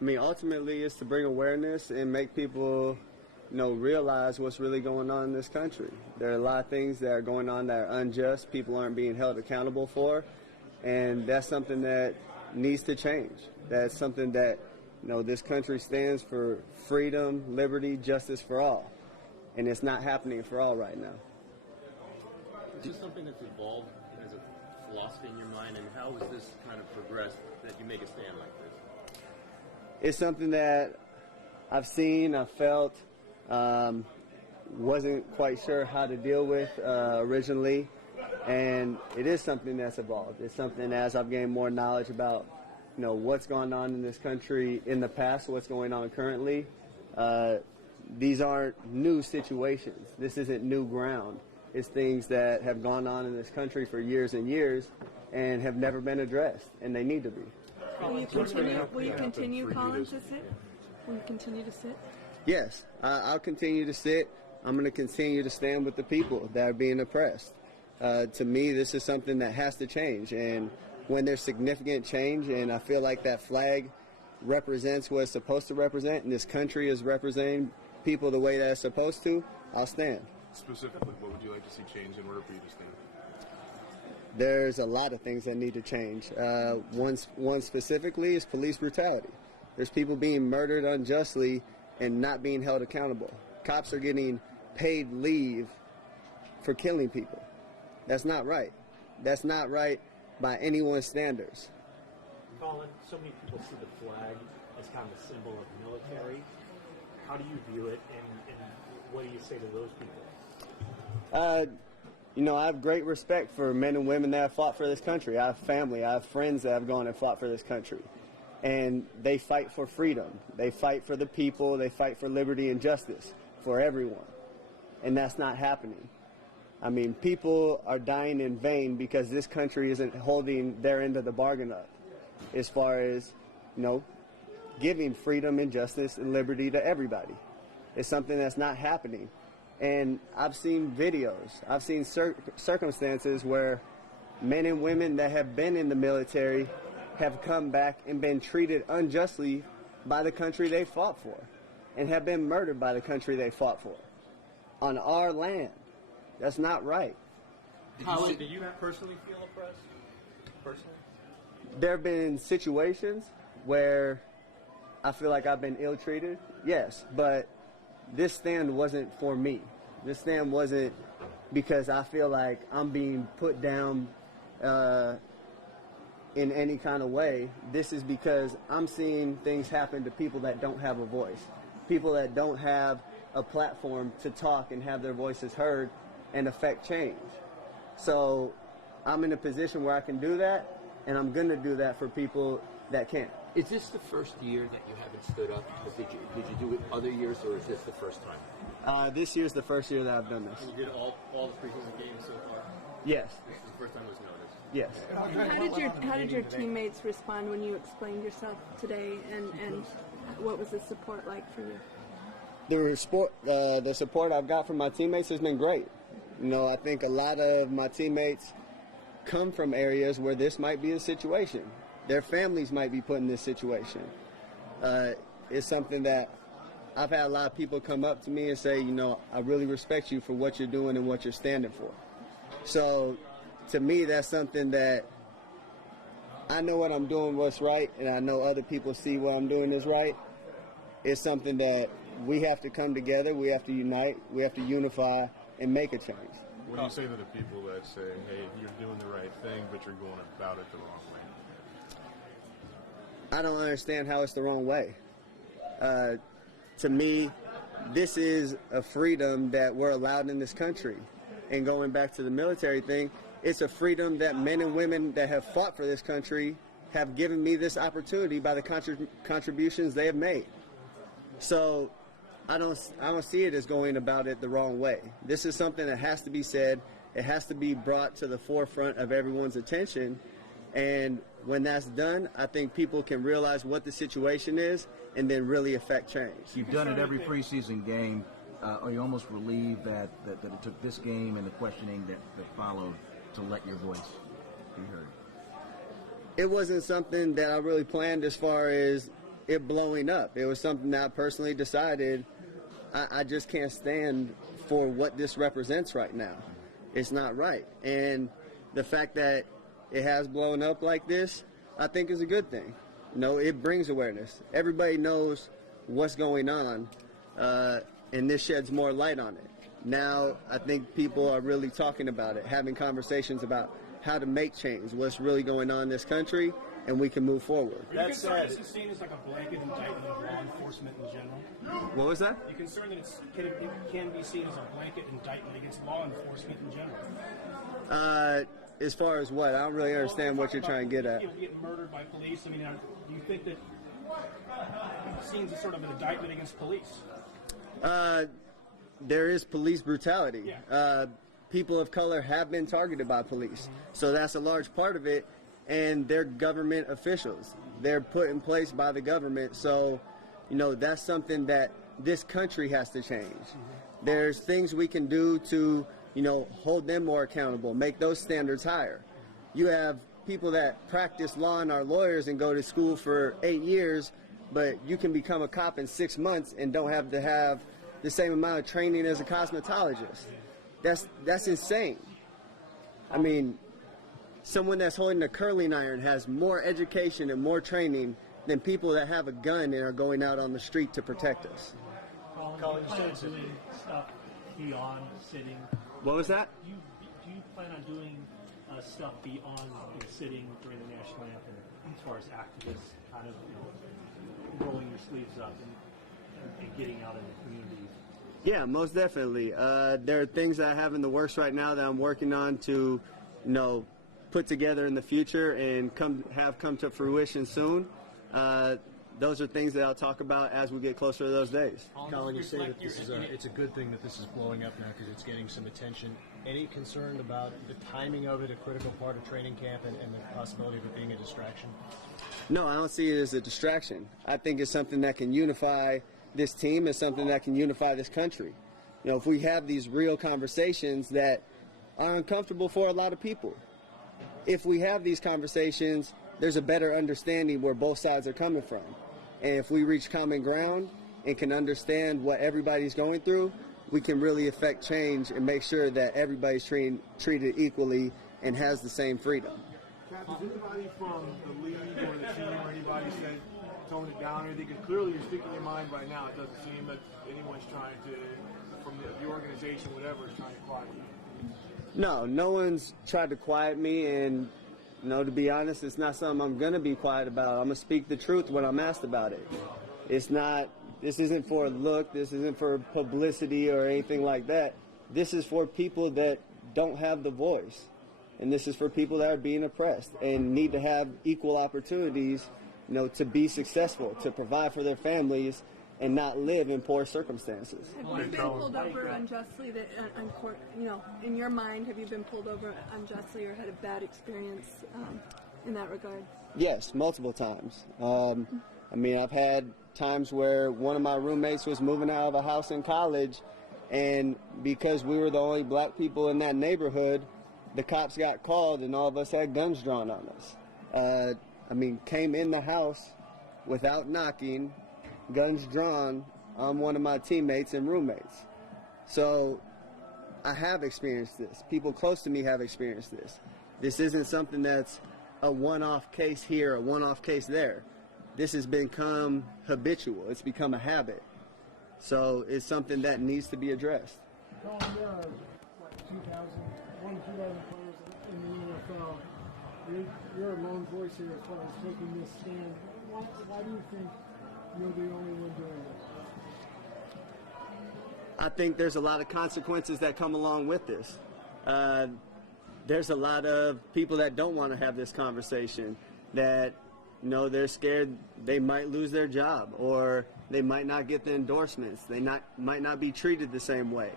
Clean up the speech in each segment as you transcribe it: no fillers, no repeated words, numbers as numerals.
I mean, ultimately, it's to bring awareness and make people, realize what's really going on in this country. There are a lot of things that are going on that are unjust. People aren't being held accountable for, and that's something that needs to change. That's something that, this country stands for freedom, liberty, justice for all, and it's not happening for all right now. Is this something that's evolved as a philosophy in your mind, and how has this kind of progressed that you make a stand like this? It's something that I've seen, I've felt, wasn't quite sure how to deal with originally, and it is something that's evolved. It's something as I've gained more knowledge about, what's going on in this country in the past, what's going on currently. These aren't new situations. This isn't new ground. It's things that have gone on in this country for years and years and have never been addressed, and they need to be. Will you continue, Colin, to sit? Will you continue to sit? Yes, I'll continue to sit. I'm going to continue to stand with the people that are being oppressed. To me, this is something that has to change, and when there's significant change, and I feel like that flag represents what it's supposed to represent, and this country is representing people the way that it's supposed to, I'll stand. Specifically, what would you like to see change in order for you to stand? There's a lot of things that need to change. One specifically is police brutality. There's people being murdered unjustly and not being held accountable. Cops are getting paid leave for killing people. That's not right. That's not right by anyone's standards. Colin, so many people see the flag as kind of a symbol of military. How do you view it, and what do you say to those people? I have great respect for men and women that have fought for this country. I have family, I have friends that have gone and fought for this country. And they fight for freedom. They fight for the people. They fight for liberty and justice for everyone. And that's not happening. I mean, people are dying in vain because this country isn't holding their end of the bargain up as far as, giving freedom and justice and liberty to everybody. It's something that's not happening. And I've seen videos, I've seen circumstances where men and women that have been in the military have come back and been treated unjustly by the country they fought for and have been murdered by the country they fought for on our land. That's not right. Do you personally feel oppressed? Personally? There have been situations where I feel like I've been ill-treated, yes, but this stand wasn't for me. This stand wasn't because I feel like I'm being put down in any kind of way. This is because I'm seeing things happen to people that don't have a voice, people that don't have a platform to talk and have their voices heard and affect change. So I'm in a position where I can do that, and I'm going to do that for people that can't. Is this the first year that you haven't stood up? Did you do it other years, or is this the first time? This year's the first year that I've done this. And you did all the preseason games so far? Yes. This is the first time it was noticed? Yes. How did your teammates respond when you explained yourself today, and what was the support like for you? The support I've got from my teammates has been great. I think a lot of my teammates come from areas where this might be a situation. Their families might be put in this situation. It's something that I've had a lot of people come up to me and say, I really respect you for what you're doing and what you're standing for. So to me, that's something that I know what I'm doing, what's right, and I know other people see what I'm doing is right. It's something that we have to come together, we have to unite, we have to unify and make a change. What do you say to the people that say, hey, you're doing the right thing, but you're going about it the wrong way? I don't understand how it's the wrong way. To me, this is a freedom that we're allowed in this country. And going back to the military thing, it's a freedom that men and women that have fought for this country have given me this opportunity by the contributions they have made. So I don't see it as going about it the wrong way. This is something that has to be said. It has to be brought to the forefront of everyone's attention. And when that's done, I think people can realize what the situation is and then really affect change. You've done it every preseason game. Are you almost relieved that it took this game and the questioning that followed to let your voice be heard? It wasn't something that I really planned as far as it blowing up. It was something that I personally decided I just can't stand for what this represents right now. It's not right. And the fact that it has blown up like this, I think is a good thing. You know, it brings awareness. Everybody knows what's going on, and this sheds more light on it. Now, I think people are really talking about it, having conversations about how to make change, what's really going on in this country, and we can move forward. Are you concerned this is seen as like a blanket indictment of law enforcement in general? What was that? Are you concerned that it can be seen as a blanket indictment against law enforcement in general? As far as what? I don't really understand what you're trying to get at. People getting murdered by police. I mean, do you think that it's seen as sort of an indictment against police? There is police brutality. Yeah. People of color have been targeted by police. So that's a large part of it. And they're government officials. They're put in place by the government. So, you know, that's something that this country has to change. There's things we can do to, you know, hold them more accountable, make those standards higher. You have people that practice law and are lawyers and go to school for 8 years, but you can become a cop in 6 months and don't have to have the same amount of training as a cosmetologist. That's insane. I mean, someone that's holding a curling iron has more education and more training than people that have a gun and are going out on the street to protect us. Colin, you started doing stuff beyond sitting. What was that? Do you plan on doing stuff beyond sitting during the national anthem, as far as activists, kind of rolling your sleeves up and getting out in the community? Yeah, most definitely. There are things that I have in the works right now that I'm working on to, you know, put together in the future and come to fruition soon. Those are things that I'll talk about as we get closer to those days. Colin, you say that this is it's a good thing that this is blowing up now because it's getting some attention. Any concern about the timing of it, a critical part of training camp, and the possibility of it being a distraction? No, I don't see it as a distraction. I think it's something that can unify this team. It's something that can unify this country. You know, if we have these real conversations that are uncomfortable for a lot of people, if we have these conversations, there's a better understanding where both sides are coming from. And if we reach common ground and can understand what everybody's going through, we can really affect change and make sure that everybody's treated equally and has the same freedom. Cap, has anybody from the league or the team or anybody said tone it down or anything? Because clearly you're speaking your mind right now. It doesn't seem that anyone's trying to, from the organization, whatever, is trying to quiet you. No one's tried to quiet me, and you know, to be honest, it's not something I'm gonna be quiet about. I'm gonna speak the truth when I'm asked about it. This isn't for a look, this isn't for publicity or anything like that. This is for people that don't have the voice. And this is for people that are being oppressed and need to have equal opportunities, you know, to be successful, to provide for their families and not live in poor circumstances. Have you been pulled over unjustly on court? You know, in your mind, have you been pulled over unjustly or had a bad experience in that regard? Yes, multiple times. I mean, I've had times where one of my roommates was moving out of a house in college, and because we were the only black people in that neighborhood, the cops got called and all of us had guns drawn on us. I mean, came in the house without knocking, guns drawn on one of my teammates and roommates. So I have experienced this. People close to me have experienced this. This isn't something that's a one-off case here, a one-off case there. This has become habitual. It's become a habit. So it's something that needs to be addressed. Colin, there are, 2,000 players in the NFL. You're a lone voice here as far as taking this stand. Why do you think you're the only one doing it? I think there's a lot of consequences that come along with this. There's a lot of people that don't want to have this conversation, that, you know, they're scared they might lose their job or they might not get the endorsements. They might not be treated the same way.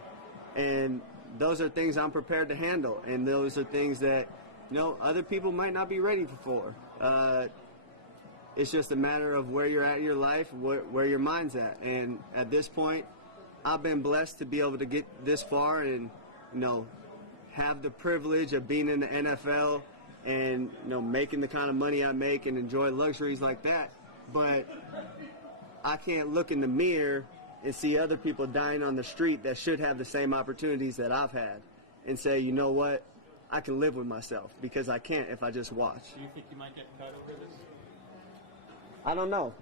And those are things I'm prepared to handle, and those are things that, you know, other people might not be ready for. It's just a matter of where you're at in your life, where your mind's at. And at this point, I've been blessed to be able to get this far and, you know, have the privilege of being in the NFL and, you know, making the kind of money I make and enjoy luxuries like that. but I can't look in the mirror and see other people dying on the street that should have the same opportunities that I've had and say, you know what, I can live with myself, because I can't if I just watch. Do you think you might get cut over this? I don't know.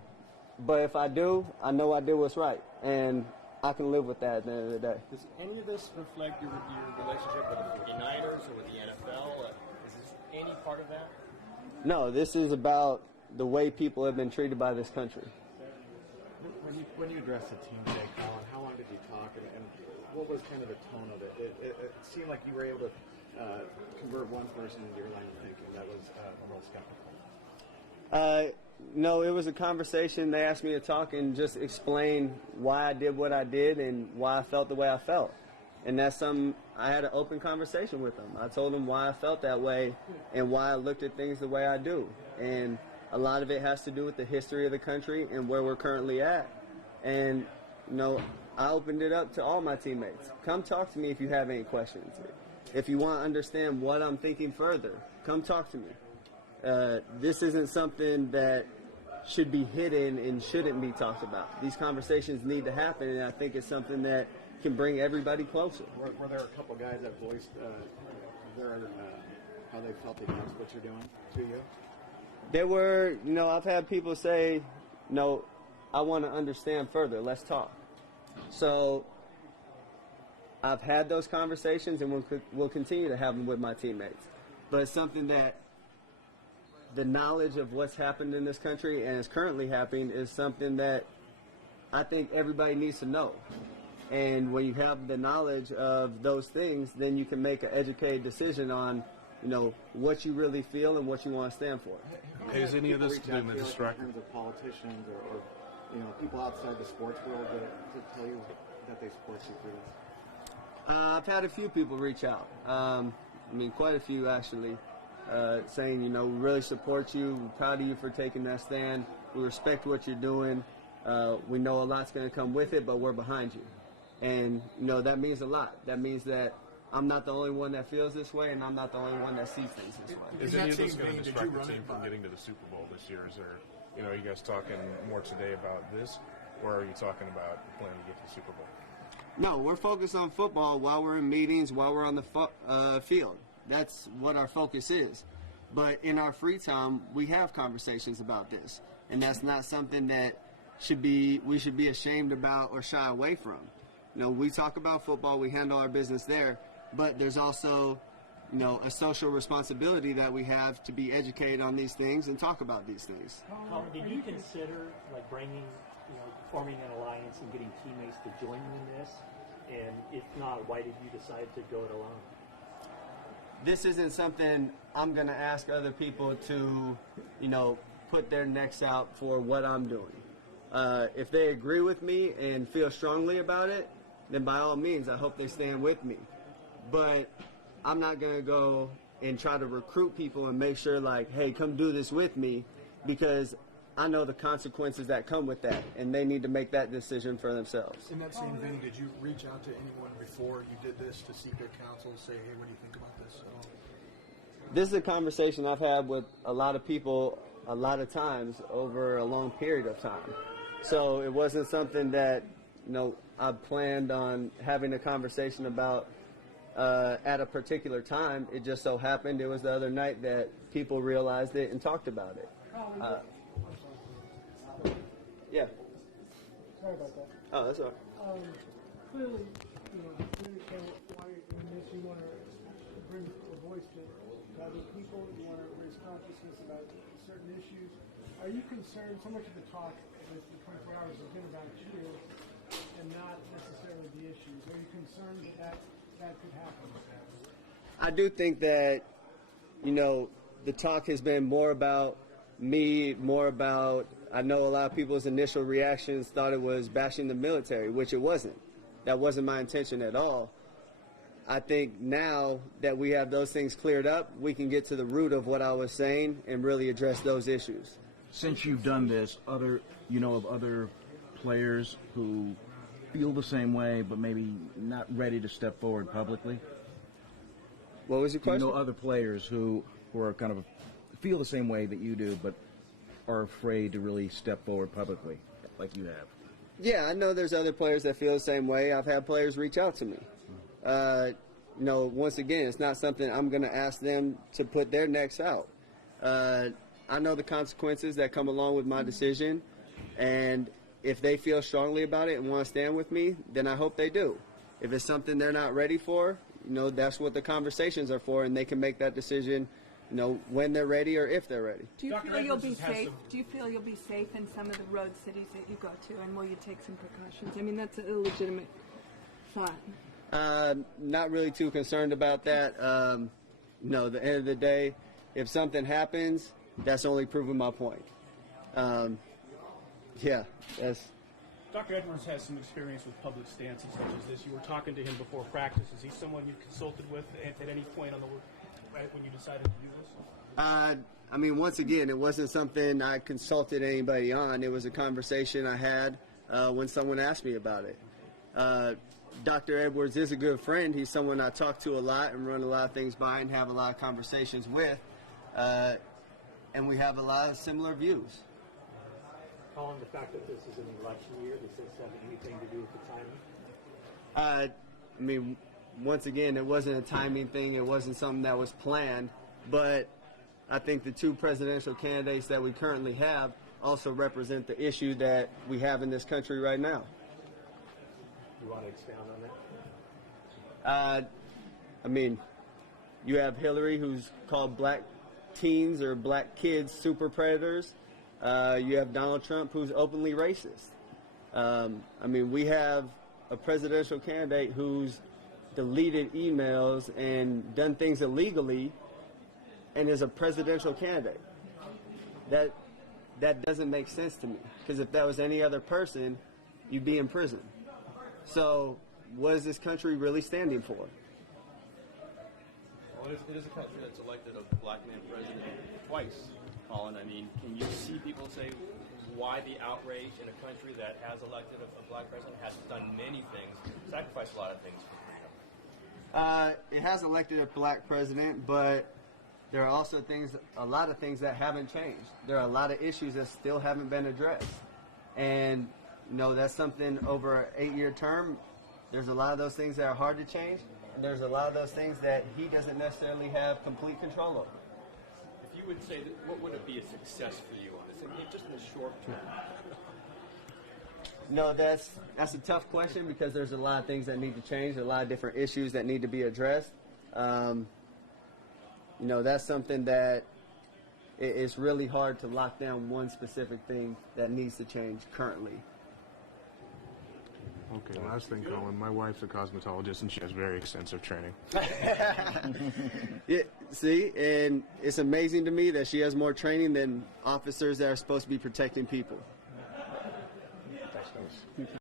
But if I do, I know I did what's right. And I can live with that at the end of the day. Does any of this reflect your relationship with the 49ers or with the NFL? Is this any part of that? No, this is about the way people have been treated by this country. When you addressed the team today, Colin, how long did you talk, and what was kind of the tone of it? It seemed like you were able to convert one person into your line of thinking that was a little skeptical. No, it was a conversation. They asked me to talk and just explain why I did what I did and why I felt the way I felt. And that's I had an open conversation with them. I told them why I felt that way and why I looked at things the way I do. And a lot of it has to do with the history of the country and where we're currently at. And, I opened it up to all my teammates. Come talk to me if you have any questions. If you want to understand what I'm thinking further, come talk to me. This isn't something that should be hidden and shouldn't be talked about. These conversations need to happen, and I think it's something that can bring everybody closer. Were there a couple guys that voiced how they felt against what you're doing to you? There were, I've had people say, no, I want to understand further. Let's talk. So I've had those conversations, and we'll continue to have them with my teammates. But it's something that the knowledge of what's happened in this country and is currently happening is something that I think everybody needs to know. And when you have the knowledge of those things, then you can make an educated decision on, what you really feel and what you want to stand for. Has any of this been a in distraction? terms of politicians or people outside the sports world to tell you that they support you for this? I've had a few people reach out. Quite a few actually, saying, we really support you. We're proud of you for taking that stand. We respect what you're doing. We know a lot's going to come with it, but we're behind you. And, that means a lot. That means that I'm not the only one that feels this way, and I'm not the only one that sees things this way. Is any of this going to distract the team from getting to the Super Bowl this year? Is there, are you guys talking more today about this, or are you talking about planning to get to the Super Bowl? No, we're focused on football while we're in meetings, while we're on the field. That's what our focus is. But in our free time, we have conversations about this, and that's not something that we should be ashamed about or shy away from. We talk about football, we handle our business there, but there's also, a social responsibility that we have to be educated on these things and talk about these things. Colin, did you consider forming an alliance and getting teammates to join you in this? And if not, why did you decide to go it alone? This isn't something I'm going to ask other people to, put their necks out for what I'm doing. If they agree with me and feel strongly about it, then by all means, I hope they stand with me. But I'm not going to go and try to recruit people and make sure, hey, come do this with me, because I know the consequences that come with that, and they need to make that decision for themselves. In that same vein, did you reach out to anyone before you did this to seek their counsel, say, hey, what do you think about this at all? This is a conversation I've had with a lot of people a lot of times over a long period of time. So it wasn't something that, I planned on having a conversation about at a particular time. It just so happened it was the other night that people realized it and talked about it. Yeah. Sorry about that. Oh, that's all right. Clearly, understand why in this you want to bring a voice to other people. You want to raise consciousness about certain issues. Are you concerned? So much of the talk with the 24 hours has been about you and not necessarily the issues. Are you concerned that could happen? I do think that, the talk has been more about me, more about, I know a lot of people's initial reactions thought it was bashing the military, which it wasn't. That wasn't my intention at all. I think now that we have those things cleared up, we can get to the root of what I was saying and really address those issues. Since you've done this, other players who feel the same way but maybe not ready to step forward publicly? What was your question? Other players who are kind of feel the same way that you do but are afraid to really step forward publicly, like you have? Yeah, I know there's other players that feel the same way. I've had players reach out to me. Once again, it's not something I'm going to ask them to put their necks out. I know the consequences that come along with my decision, and if they feel strongly about it and want to stand with me, then I hope they do. If it's something they're not ready for, that's what the conversations are for, and they can make that decision, when they're ready or if they're ready. Do you feel you'll be safe? Do you feel you'll be safe in some of the road cities that you go to, and will you take some precautions? I mean, that's a legitimate thought. Not really too concerned about that. At the end of the day, if something happens, that's only proving my point. That's. Dr. Edwards has some experience with public stances such as this. You were talking to him before practice. Is he someone you consulted with at any point when you decided to do this? Once again, it wasn't something I consulted anybody on. It was a conversation I had when someone asked me about it. Dr. Edwards is a good friend. He's someone I talk to a lot and run a lot of things by and have a lot of conversations with. And we have a lot of similar views. Colin, the fact that this is an election year, does this have anything to do with the timing? Once again, it wasn't a timing thing. It wasn't something that was planned. But I think the two presidential candidates that we currently have also represent the issue that we have in this country right now. You want to expound on that? You have Hillary, who's called black teens or black kids super predators. You have Donald Trump, who's openly racist. We have a presidential candidate who's deleted emails and done things illegally and is a presidential candidate. That doesn't make sense to me, because if that was any other person, you'd be in prison. So what is this country really standing for? Well, it is a country that's elected a black man president twice, Colin. Can you see people say why the outrage in a country that has elected a black president, has done many things, sacrificed a lot of things for freedom? It has elected a black president, but there are also a lot of things that haven't changed. There are a lot of issues that still haven't been addressed. And, that's something over an 8-year term. There's a lot of those things that are hard to change. And there's a lot of those things that he doesn't necessarily have complete control over. If you would say, what would it be a success for you on this, just in the short term? No, that's a tough question, because there's a lot of things that need to change, a lot of different issues that need to be addressed. That's something that it's really hard to lock down one specific thing that needs to change currently. Okay, last thing, Colin. My wife's a cosmetologist, and she has very extensive training. Yeah, see, and it's amazing to me that she has more training than officers that are supposed to be protecting people.